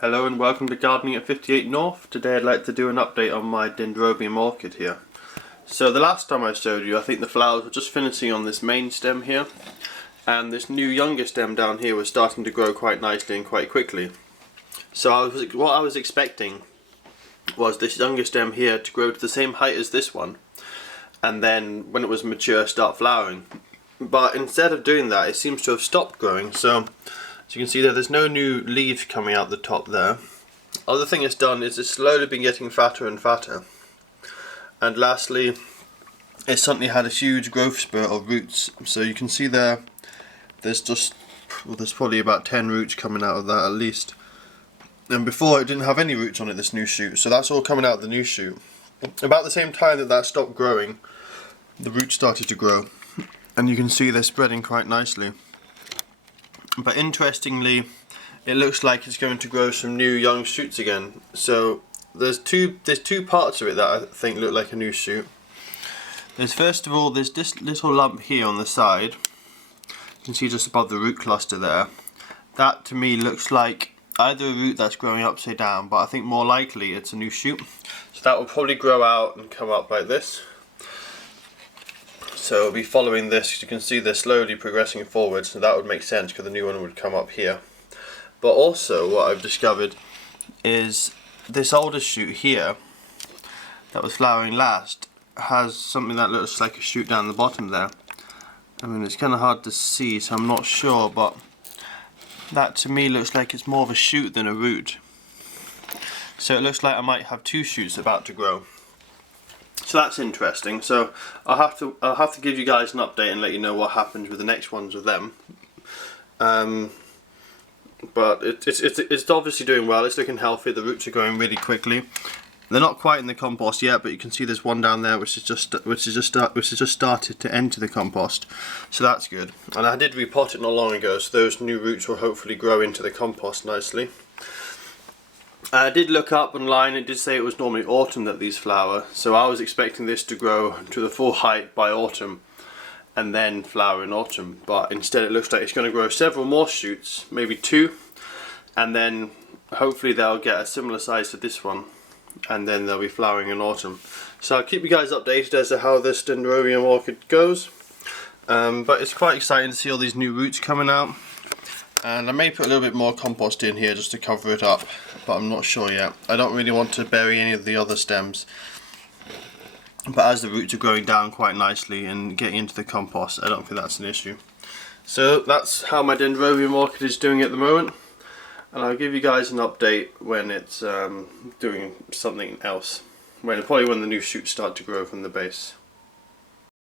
Hello and welcome to Gardening at 58 North. Today I'd like to do an update on my Dendrobium Orchid here. So the last time I showed you, I think the flowers were just finishing on this main stem here, and this new younger stem down here was starting to grow quite nicely and quite quickly. So what I was expecting was this younger stem here to grow to the same height as this one, and then when it was mature start flowering. But instead of doing that, it seems to have stopped growing. So as you can see there's no new leaves coming out the top there. Other thing it's done is it's slowly been getting fatter and fatter. And lastly, it's suddenly had a huge growth spurt of roots. So you can see there's probably about 10 roots coming out of that at least. And before it didn't have any roots on it, this new shoot. So that's all coming out of the new shoot. About the same time that stopped growing, the roots started to grow. And you can see they're spreading quite nicely. But interestingly, it looks like it's going to grow some new young shoots again. So there's two parts of it that I think look like a new shoot. There's first of all this little lump here on the side. You can see just above the root cluster there. That to me looks like either a root that's growing upside down, but I think more likely it's a new shoot. So that will probably grow out and come up like this. So it'll be following this. You can see they're slowly progressing forward, so that would make sense because the new one would come up here. But also what I've discovered is this older shoot here that was flowering last has something that looks like a shoot down the bottom there. I mean, it's kind of hard to see, so I'm not sure, but that to me looks like it's more of a shoot than a root. So it looks like I might have two shoots about to grow. So that's interesting. So I'll have to give you guys an update and let you know what happens with the next ones with them. But it's obviously doing well. It's looking healthy. The roots are growing really quickly. They're not quite in the compost yet, but you can see there's one down there which has just started to enter the compost. So that's good. And I did repot it not long ago, so those new roots will hopefully grow into the compost nicely. I did look up online. It did say it was normally autumn that these flower, so I was expecting this to grow to the full height by autumn and then flower in autumn, but instead it looks like it's going to grow several more shoots, maybe two, and then hopefully they'll get a similar size to this one, and then they'll be flowering in autumn. So I'll keep you guys updated as to how this Dendrobium Orchid goes, but it's quite exciting to see all these new roots coming out. And I may put a little bit more compost in here just to cover it up, but I'm not sure yet. I don't really want to bury any of the other stems, but as the roots are growing down quite nicely and getting into the compost, I don't think that's an issue. So that's how my Dendrobium Orchid is doing at the moment, and I'll give you guys an update when it's doing something else, probably when the new shoots start to grow from the base.